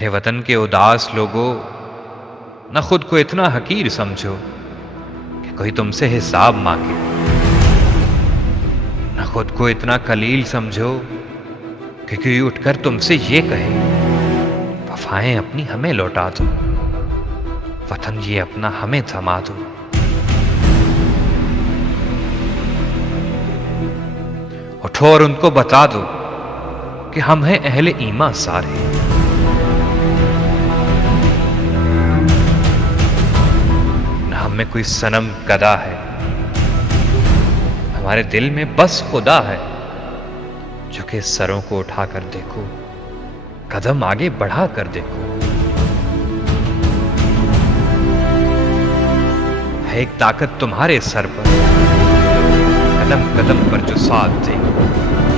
मेरे वतन के उदास लोगों, न खुद को इतना हकीर समझो कि कोई तुमसे हिसाब मांगे, न खुद को इतना कलील समझो कि कोई उठकर तुमसे ये कहे वफाएं अपनी हमें लौटा दो, वतन ये अपना हमें थमा दो। उठो और उनको बता दो कि हम हैं अहले ईमान सारे। न हम में कोई सनम गदा है, हमारे दिल में बस खुदा है। जो कि सरों को उठा कर देखो, कदम आगे बढ़ा कर देखो। है एक ताकत तुम्हारे सर पर, कदम कदम पर जो साथ देगी।